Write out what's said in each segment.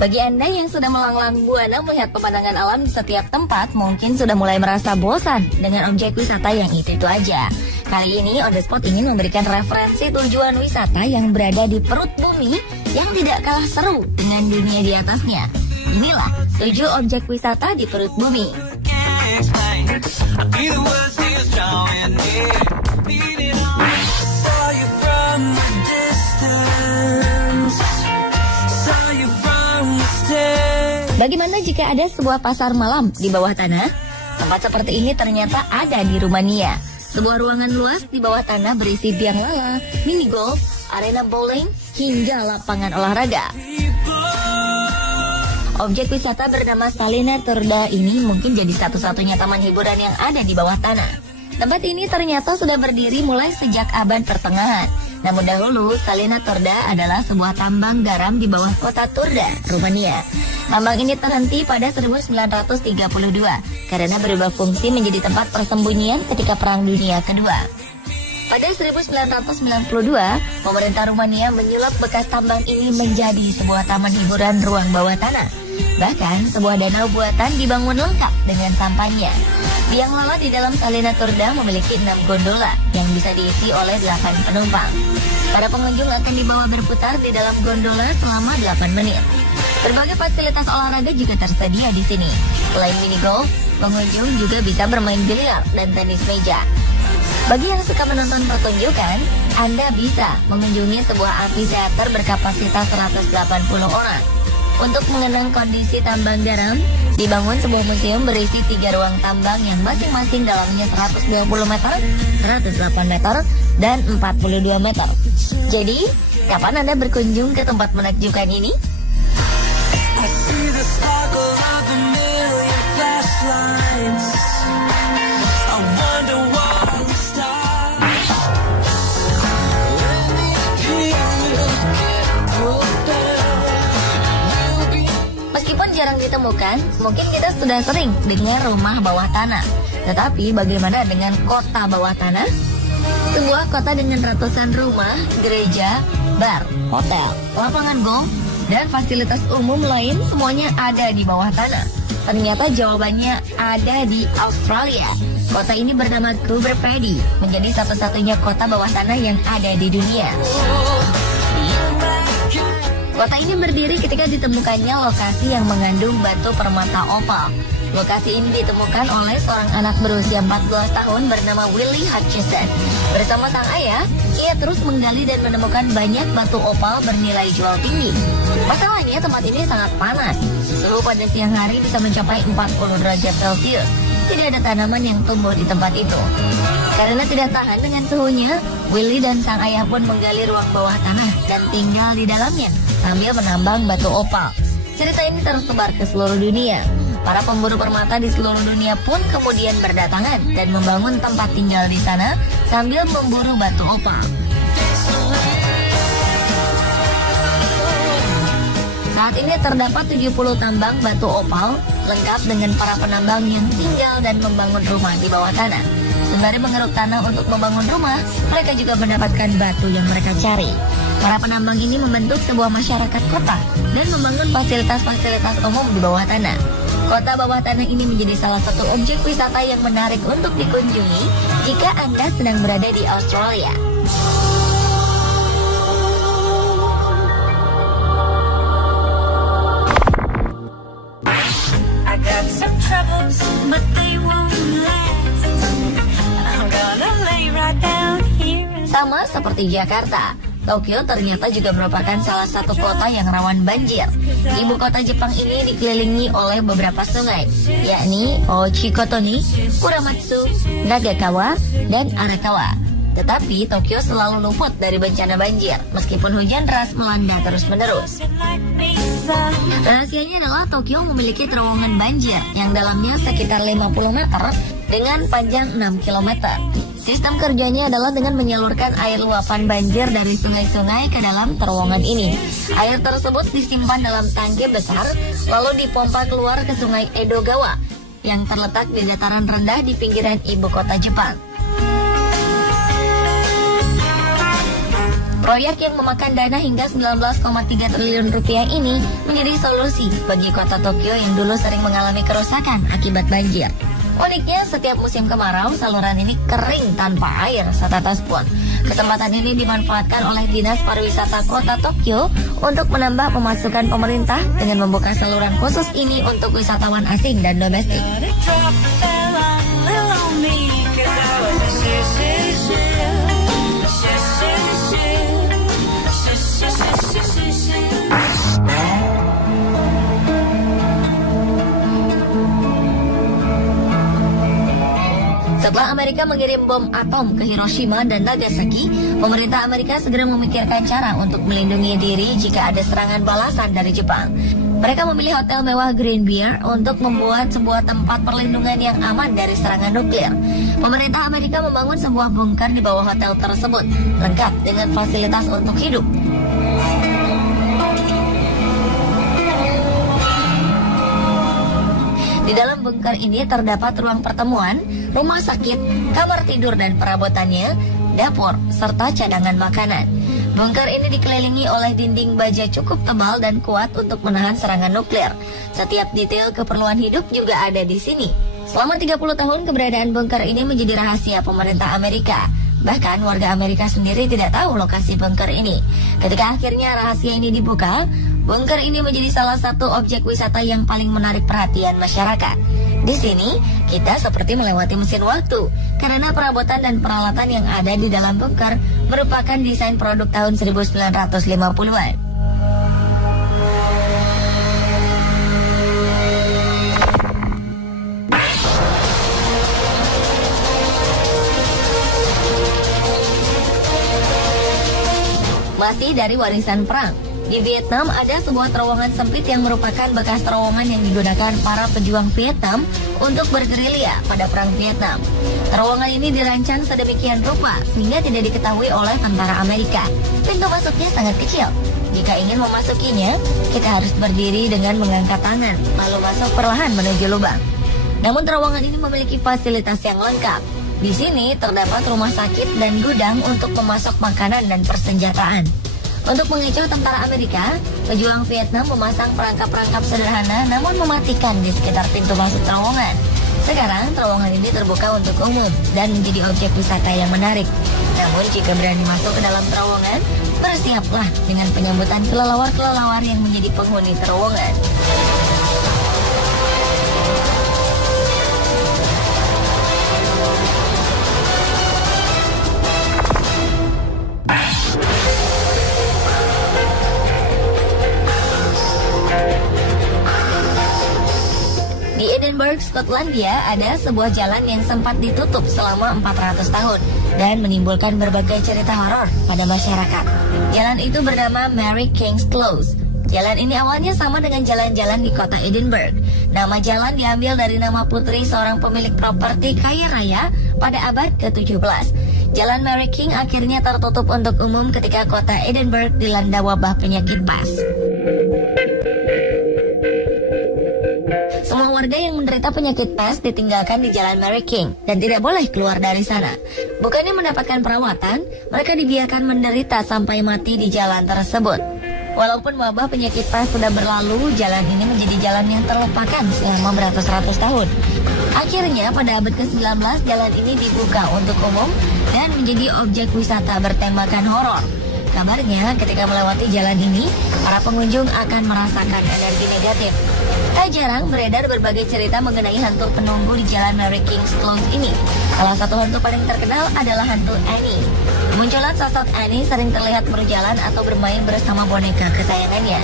Bagi Anda yang sudah melanglang buana melihat pemandangan alam di setiap tempat, mungkin sudah mulai merasa bosan dengan objek wisata yang itu-itu aja. Kali ini On The Spot ingin memberikan referensi tujuan wisata yang berada di perut bumi yang tidak kalah seru dengan dunia di atasnya. Inilah 7 objek wisata di perut bumi. Bagaimana jika ada sebuah pasar malam di bawah tanah? Tempat seperti ini ternyata ada di Rumania. Sebuah ruangan luas di bawah tanah berisi biang lala, mini golf, arena bowling, hingga lapangan olahraga. Objek wisata bernama Salina Turda ini mungkin jadi satu-satunya taman hiburan yang ada di bawah tanah. Tempat ini ternyata sudah berdiri mulai sejak abad pertengahan. Namun dahulu, Salina Turda adalah sebuah tambang garam di bawah kota Turda, Rumania. Tambang ini terhenti pada 1932 karena berubah fungsi menjadi tempat persembunyian ketika Perang Dunia Kedua. Pada 1992, pemerintah Rumania menyulap bekas tambang ini menjadi sebuah taman hiburan ruang bawah tanah. Bahkan, sebuah danau buatan dibangun lengkap dengan sampannya. Biang lala di dalam Salina Turda memiliki 6 gondola yang bisa diisi oleh 8 penumpang. Para pengunjung akan dibawa berputar di dalam gondola selama 8 menit. Berbagai fasilitas olahraga juga tersedia di sini. Selain mini golf, pengunjung juga bisa bermain biliar dan tenis meja. Bagi yang suka menonton pertunjukan, Anda bisa mengunjungi sebuah amphitheater berkapasitas 180 orang. Untuk mengenang kondisi tambang garam, dibangun sebuah museum berisi 3 ruang tambang yang masing-masing dalamnya 120 meter, 108 meter, dan 42 meter. Jadi, kapan Anda berkunjung ke tempat menakjubkan ini? Jarang ditemukan, mungkin kita sudah sering dengar rumah bawah tanah. Tetapi bagaimana dengan kota bawah tanah? Sebuah kota dengan ratusan rumah, gereja, bar, hotel, lapangan golf, dan fasilitas umum lain semuanya ada di bawah tanah. Ternyata jawabannya ada di Australia. Kota ini bernama Coober Pedy, menjadi satu-satunya kota bawah tanah yang ada di dunia. Kota ini berdiri ketika ditemukannya lokasi yang mengandung batu permata opal. Lokasi ini ditemukan oleh seorang anak berusia 14 tahun bernama Willie Hutchison. Bersama sang ayah, ia terus menggali dan menemukan banyak batu opal bernilai jual tinggi. Masalahnya tempat ini sangat panas. Suhu pada siang hari bisa mencapai 40 derajat Celcius. Tidak ada tanaman yang tumbuh di tempat itu. Karena tidak tahan dengan suhunya, Willie dan sang ayah pun menggali ruang bawah tanah dan tinggal di dalamnya sambil menambang batu opal. Cerita ini tersebar ke seluruh dunia. Para pemburu permata di seluruh dunia pun kemudian berdatangan dan membangun tempat tinggal di sana sambil memburu batu opal. Saat ini terdapat 70 tambang batu opal lengkap dengan para penambang yang tinggal dan membangun rumah di bawah tanah. Sembari mengeruk tanah untuk membangun rumah, mereka juga mendapatkan batu yang mereka cari. Para penambang ini membentuk sebuah masyarakat kota dan membangun fasilitas-fasilitas umum di bawah tanah. Kota bawah tanah ini menjadi salah satu objek wisata yang menarik untuk dikunjungi jika Anda sedang berada di Australia. I got some troubles, but they won't last. I'm gonna lay right down here. Sama seperti Jakarta, Tokyo ternyata juga merupakan salah satu kota yang rawan banjir. Ibu kota Jepang ini dikelilingi oleh beberapa sungai, yakni Ochikotoni, Kuramatsu, Nagakawa, dan Arakawa. Tetapi Tokyo selalu luput dari bencana banjir, meskipun hujan deras melanda terus-menerus. Rahasianya adalah Tokyo memiliki terowongan banjir yang dalamnya sekitar 50 meter dengan panjang 6 km. Sistem kerjanya adalah dengan menyalurkan air luapan banjir dari sungai-sungai ke dalam terowongan ini. Air tersebut disimpan dalam tangki besar, lalu dipompa keluar ke sungai Edogawa yang terletak di dataran rendah di pinggiran ibu kota Jepang. Proyek yang memakan dana hingga 19,3 triliun rupiah ini menjadi solusi bagi kota Tokyo yang dulu sering mengalami kerusakan akibat banjir. Uniknya, setiap musim kemarau, saluran ini kering tanpa air setetes pun. Kesempatan ini dimanfaatkan oleh Dinas Pariwisata Kota Tokyo untuk menambah pemasukan pemerintah dengan membuka saluran khusus ini untuk wisatawan asing dan domestik. Setelah Amerika mengirim bom atom ke Hiroshima dan Nagasaki, pemerintah Amerika segera memikirkan cara untuk melindungi diri jika ada serangan balasan dari Jepang. Mereka memilih hotel mewah Green Beer untuk membuat sebuah tempat perlindungan yang aman dari serangan nuklir. Pemerintah Amerika membangun sebuah bunker di bawah hotel tersebut, lengkap dengan fasilitas untuk hidup. Di dalam bunker ini terdapat ruang pertemuan, rumah sakit, kamar tidur dan perabotannya, dapur, serta cadangan makanan. Bunker ini dikelilingi oleh dinding baja cukup tebal dan kuat untuk menahan serangan nuklir. Setiap detail keperluan hidup juga ada di sini. Selama 30 tahun keberadaan bunker ini menjadi rahasia pemerintah Amerika. Bahkan warga Amerika sendiri tidak tahu lokasi bunker ini. Ketika akhirnya rahasia ini dibuka, bunker ini menjadi salah satu objek wisata yang paling menarik perhatian masyarakat. Di sini, kita seperti melewati mesin waktu, karena perabotan dan peralatan yang ada di dalam bunker merupakan desain produk tahun 1950-an. Masih dari warisan perang, di Vietnam ada sebuah terowongan sempit yang merupakan bekas terowongan yang digunakan para pejuang Vietnam untuk bergerilya pada perang Vietnam. Terowongan ini dirancang sedemikian rupa sehingga tidak diketahui oleh tentara Amerika. Pintu masuknya sangat kecil. Jika ingin memasukinya, kita harus berdiri dengan mengangkat tangan, lalu masuk perlahan menuju lubang. Namun terowongan ini memiliki fasilitas yang lengkap. Di sini terdapat rumah sakit dan gudang untuk memasok makanan dan persenjataan. Untuk mengecoh tentara Amerika, pejuang Vietnam memasang perangkap-perangkap sederhana namun mematikan di sekitar pintu masuk terowongan. Sekarang terowongan ini terbuka untuk umum dan menjadi objek wisata yang menarik. Namun jika berani masuk ke dalam terowongan, bersiaplah dengan penyambutan kelelawar-kelelawar yang menjadi penghuni terowongan. Di Edinburgh, Skotlandia, ada sebuah jalan yang sempat ditutup selama 400 tahun dan menimbulkan berbagai cerita horor pada masyarakat. Jalan itu bernama Mary King's Close. Jalan ini awalnya sama dengan jalan-jalan di kota Edinburgh. Nama jalan diambil dari nama putri seorang pemilik properti kaya raya pada abad ke-17. Jalan Mary King akhirnya tertutup untuk umum ketika kota Edinburgh dilanda wabah penyakit pes. Semua warga yang menderita penyakit pes ditinggalkan di Jalan Mary King dan tidak boleh keluar dari sana. Bukannya mendapatkan perawatan, mereka dibiarkan menderita sampai mati di jalan tersebut. Walaupun wabah penyakit pes sudah berlalu, jalan ini menjadi jalan yang terlupakan selama beratus-ratus tahun. Akhirnya pada abad ke-19 jalan ini dibuka untuk umum dan menjadi objek wisata bertemakan horor. Kabarnya ketika melewati jalan ini, para pengunjung akan merasakan energi negatif. Tak jarang beredar berbagai cerita mengenai hantu penunggu di Jalan Mary King's Close ini. Salah satu hantu paling terkenal adalah hantu Annie. Kemunculan sosok Annie sering terlihat berjalan atau bermain bersama boneka kesayangannya.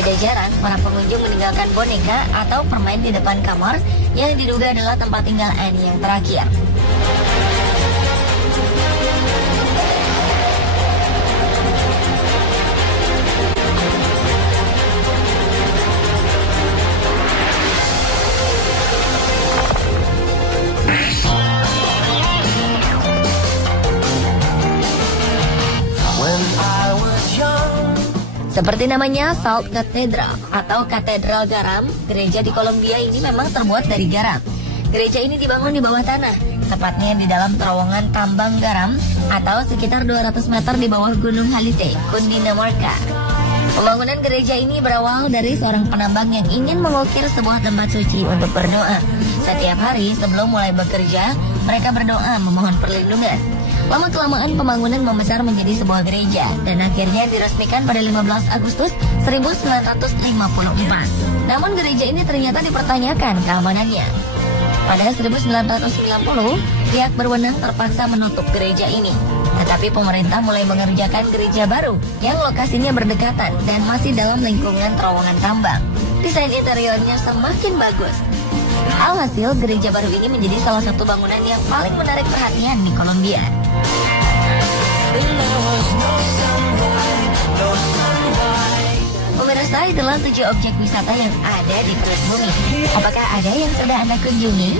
Tidak jarang para pengunjung meninggalkan boneka atau permen di depan kamar yang diduga adalah tempat tinggal Annie yang terakhir. Seperti namanya, Salt Cathedral atau Katedral Garam, gereja di Kolombia ini memang terbuat dari garam. Gereja ini dibangun di bawah tanah, tepatnya di dalam terowongan tambang garam atau sekitar 200 meter di bawah Gunung Halite, Kundinamarka. Pembangunan gereja ini berawal dari seorang penambang yang ingin mengukir sebuah tempat suci untuk berdoa. Setiap hari sebelum mulai bekerja, mereka berdoa memohon perlindungan. Lama-kelamaan pembangunan membesar menjadi sebuah gereja dan akhirnya diresmikan pada 15 Agustus 1954. Namun gereja ini ternyata dipertanyakan keamanannya. Pada 1990, pihak berwenang terpaksa menutup gereja ini. Tetapi pemerintah mulai mengerjakan gereja baru yang lokasinya berdekatan dan masih dalam lingkungan terowongan tambang. Desain interiornya semakin bagus. Alhasil, gereja baru ini menjadi salah satu bangunan yang paling menarik perhatian di Kolombia. Pemirsa, itulah 7 objek wisata yang ada di perut bumi. Apakah ada yang sudah Anda kunjungi?